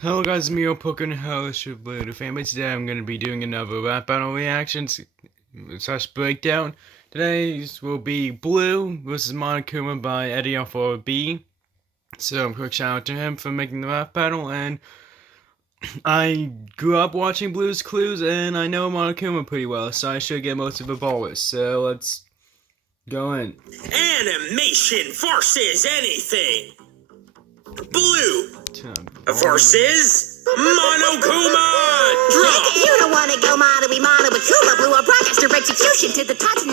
Hello guys, me Pokken Host with the family. Today I'm going to be doing another rap battle reactions / breakdown. Today's will be Blue versus Monokuma by Eddie for B. So quick shout out to him for making the rap battle, and I grew up watching Blue's Clues and I know Monokuma pretty well, so I should get most of the ballers. So let's go in. Animation versus anything. Blue versus Monokuma. Draw. You don't want to go mono, we mono with Kuma. Blue or broadcaster execution to the touch and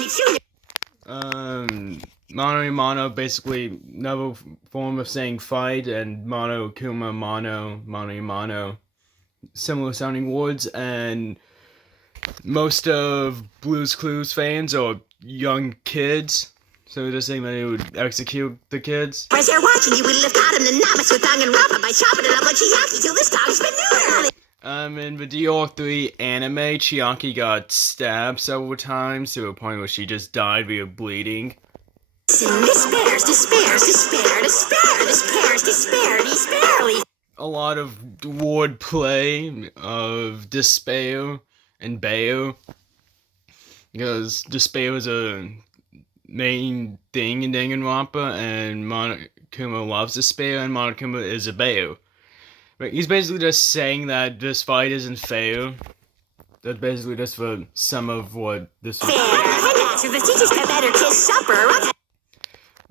the Mono, basically another form of saying fight, and Monokuma, mono, similar sounding words, and most of Blue's Clues fans are young kids, so they're saying that it would execute the kids. As they're watching you, we lift out in the novice with tongue and rubber by chopping it up like Chiaki till this dog's been neutered. In the DR3 anime, Chiaki got stabbed several times to a point where she just died via bleeding. Despair. A lot of word play of despair and bear, because despair is a main thing in Danganronpa, and Monokuma loves despair, and Monokuma is a bear. But he's basically just saying that this fight isn't fair. That's basically just for some of what this is.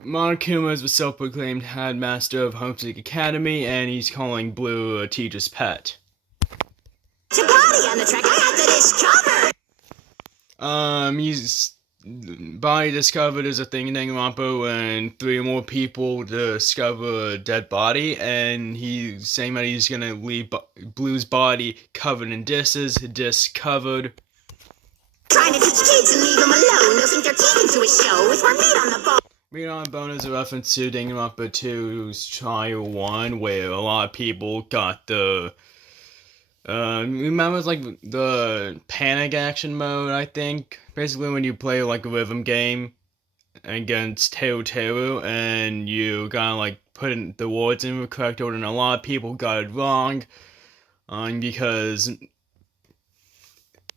Monokuma is the self-proclaimed headmaster of Homesick Academy, and he's calling Blue a teacher's pet. He's body discovered is a thing in Danganronpa when 3 or more people discover a dead body, and he's saying that he's gonna leave Blue's body covered in discs covered. Trying to teach kids and leave them alone. They'll think they're keeping to a show with more meat on the bone. Meat on the Bone is a reference to Danganronpa 2's Trial 1, where a lot of people got the remember like the panic action mode, I think? Basically when you play like a rhythm game against Teru, and you gotta like put in the words in the correct order, and a lot of people got it wrong. Because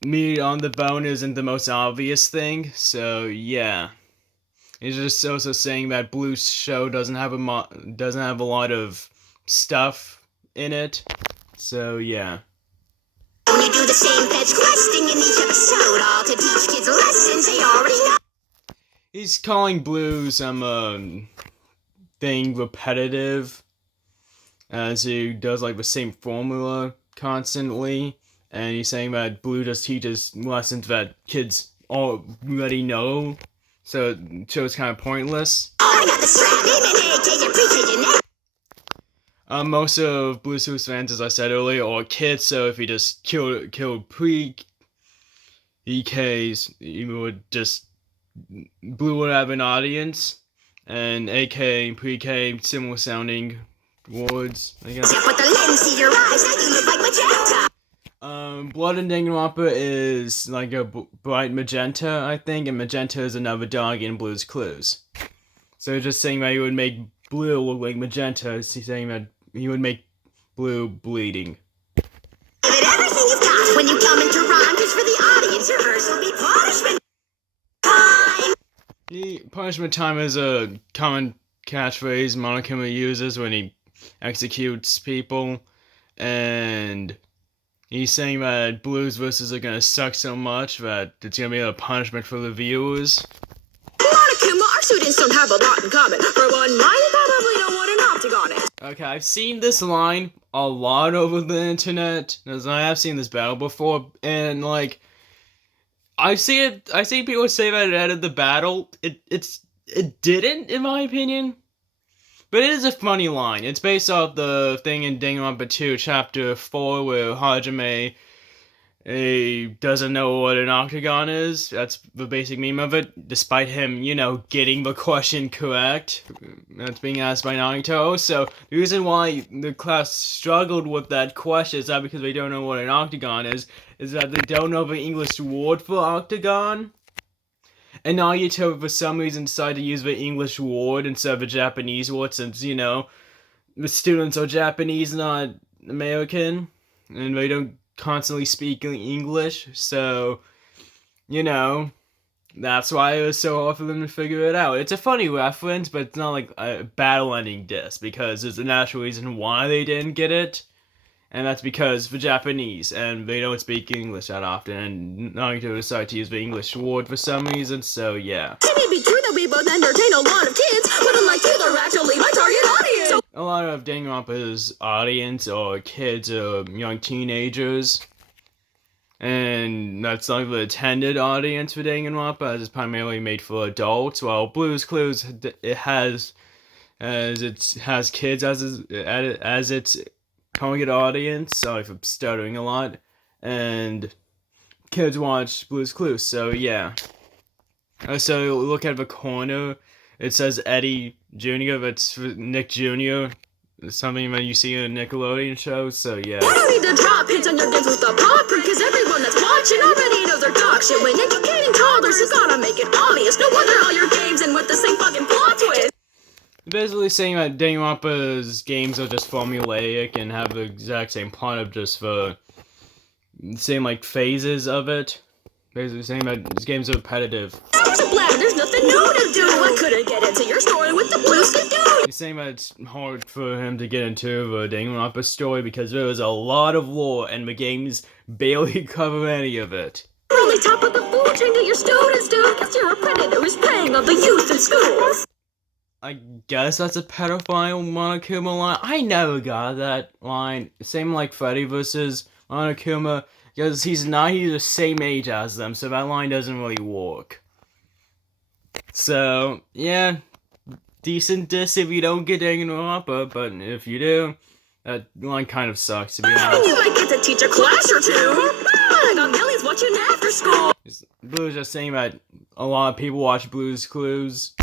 meat on the bone isn't the most obvious thing, so yeah. He's just also saying that Blue's show doesn't have a lot of stuff in it, so yeah. Only do the same fetch questing in each episode, all to teach kids lessons they already know. He's calling Blue some thing repetitive, as he does like the same formula constantly, and he's saying that Blue just teaches lessons that kids already know, so it shows kind of pointless. I got the strap, Most of Blue's Clues fans, as I said earlier, are kids, so if he just killed pre-EKs, he would just, Blue would have an audience, and AK, pre-K, similar sounding words, I guess. Put the lens to your eyes, now you look like magenta. Blood in Danganronpa is like a bright magenta, I think, and magenta is another dog in Blue's Clues. So just saying that he would make Blue look like magenta, he's saying that he would make Blue bleeding. Give it everything you've got when you come into rhyme, just for the audience, your verse will be punishment time. Punishment time is a common catchphrase Monokuma uses when he executes people, and he's saying that Blue's verses are gonna suck so much that it's gonna be a punishment for the viewers. Monokuma, our students don't have a lot in common. For one, mine probably know what an octagon is. Okay, I've seen this line a lot over the internet, as I have seen this battle before, and like, I see people say that it ended the battle. It didn't, in my opinion. But it is a funny line. It's based off the thing in Danganronpa 2, Chapter 4, where Hajime doesn't know what an octagon is. That's the basic meme of it, despite him, getting the question correct. That's being asked by Naruto. So, the reason why the class struggled with that question is not because they don't know what an octagon is that they don't know the English word for octagon. And Naruto, for some reason, decided to use the English word instead of the Japanese word, since, the students are Japanese, not American, and they don't constantly speak English, so, you know, that's why it was so hard for them to figure it out. It's a funny reference, but it's not like a battle-ending diss, because there's an actual reason why they didn't get it, and that's because they're Japanese, and they don't speak English that often, and Naruto decided to use the English word for some reason, so yeah. It may be true that we both entertain a lot of kids, but unlike you, they're actually my target audience. So a lot of Danganronpa's audience are kids or young teenagers, and that's like the intended audience for Danganronpa, as it's primarily made for adults, while Blue's Clues, it has kids as its target audience. Sorry for stuttering a lot, and kids watch Blue's Clues, so yeah. So look at the corner, it says Eddie Jr., that's Nick Jr., something that you see in a Nickelodeon show, so yeah. you don't need to drop hints on your games with the pop, because everyone that's watching already knows they're dog shit. When educating toddlers, you gotta make it obvious. No wonder all your games end with the same fucking plot twist. Basically saying that Danganronpa's games are just formulaic and have the exact same plot of just the same like phases of it. Basically saying that his games are repetitive. So glad there's nothing new to do. I couldn't get into your story with the blue skin dude. He's saying that it's hard for him to get into the Danganronpa story because there was a lot of lore and the games barely cover any of it. Really top of the food chain to your students, dude, because you're a predator who's preying on the youth in schools. I guess that's a pedophile Monokuma line. I never got that line. Same like Freddy versus Monokuma, because he's the same age as them, so that line doesn't really work. So, yeah, decent diss if you don't get Danganronpa, but if you do, that line kind of sucks, to be honest. You might get to teach a class or two. I got millions watching after school. Blue's just saying that a lot of people watch Blue's Clues.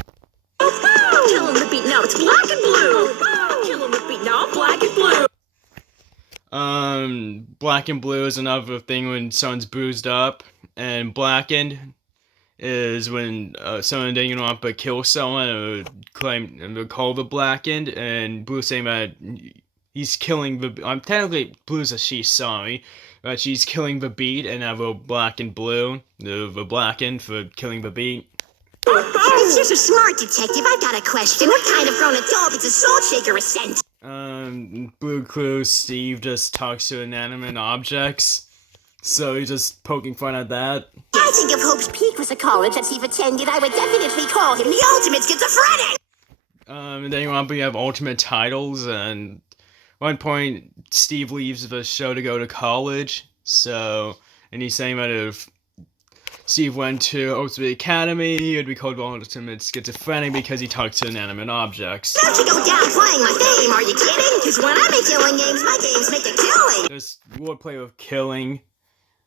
Kill him the beat, now it's black and blue. Kill him the beat, now black and blue. Black and blue is another thing when someone's bruised up, and blackened is when someone in Danganronpa kills someone and they're called the blackened, and Blue's saying that he's killing the technically Blue's a she, sorry, but she's killing the beat, and have a black and blue, the blackened for killing the beat. You're so smart, detective. I've got a question. What kind of grown adult is a salt shaker a scent? Blue Clue Steve just talks to inanimate objects, so he's just poking fun at that. I think if Hope's Peak was a college that Steve attended, I would definitely call him the ultimate schizophrenic. And then you have ultimate titles, and at one point Steve leaves the show to go to college, and he's saying that if Steve went to Ultimate Academy, he would be called the ultimate schizophrenic because he talks to inanimate objects. Don't you go down playing my game, are you kidding? Because when I make killing games, my games make a killing. There's wordplay of killing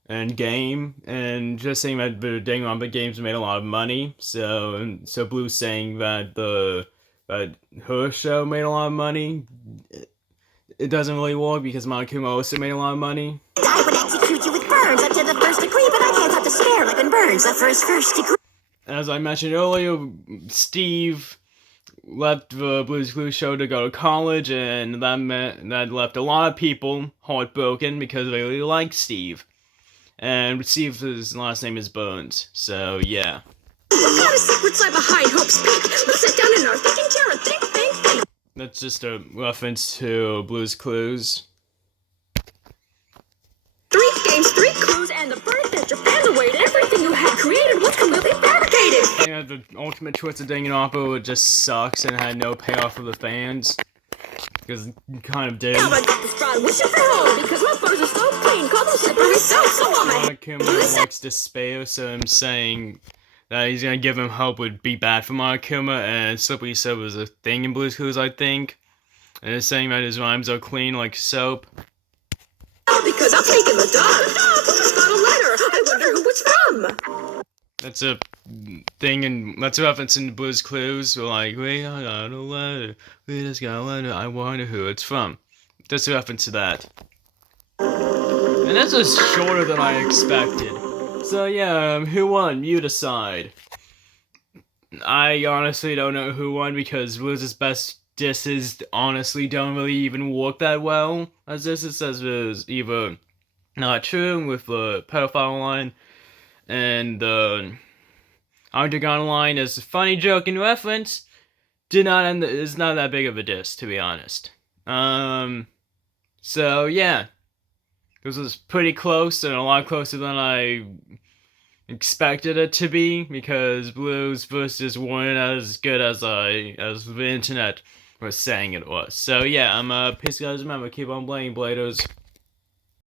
and game, and just saying that the Danganronpa games made a lot of money, so Blue's saying that that her show made a lot of money. It doesn't really work because Monokuma also made a lot of money. I would execute you with burns up to the first degree, but I can't have the spare like when burns the first degree. As I mentioned earlier, Steve left the Blue's Clues show to go to college, and that left a lot of people heartbroken because they really like Steve. And Steve's last name is Bones, so yeah. We've got a secret side behind Hope's Peak. Let's sit down in our thinking chair and think. That's just a reference to Blue's Clues. 3 games, 3 clues, and the birth that Japan await. Everything you had created was completely fabricated. Yeah, the ultimate twist of Danganronpa just sucks and had no payoff for the fans. Because it kind of did. Now I got this fraud wishing for home because my furs are so clean. Call them slippery soap. So on my Monokuma likes despair, so I'm saying that he's gonna give him hope would be bad for Monokuma, and slippery soap is a thing in Blue's Clues, I think. And it's saying that his rhymes are clean like soap. Because I'm taking the dog. The dog who just got a letter. I wonder who it's from. That's a thing, and that's a reference in Blue's Clues. We're like, we got a letter. We just got a letter. I wonder who it's from. That's a reference to that. And this was shorter than I expected. So yeah, who won? You decide. I honestly don't know who won because Blue's best disses honestly don't really even work that well as this. It says it was either not true with the pedophile line, and the Octagon line is a funny joke and reference. Is not that big of a diss, to be honest. So yeah, this was pretty close and a lot closer than I expected it to be, because Blues versus weren't as good as the internet was saying it was. So yeah, peace guys, remember, keep on playing Bladers.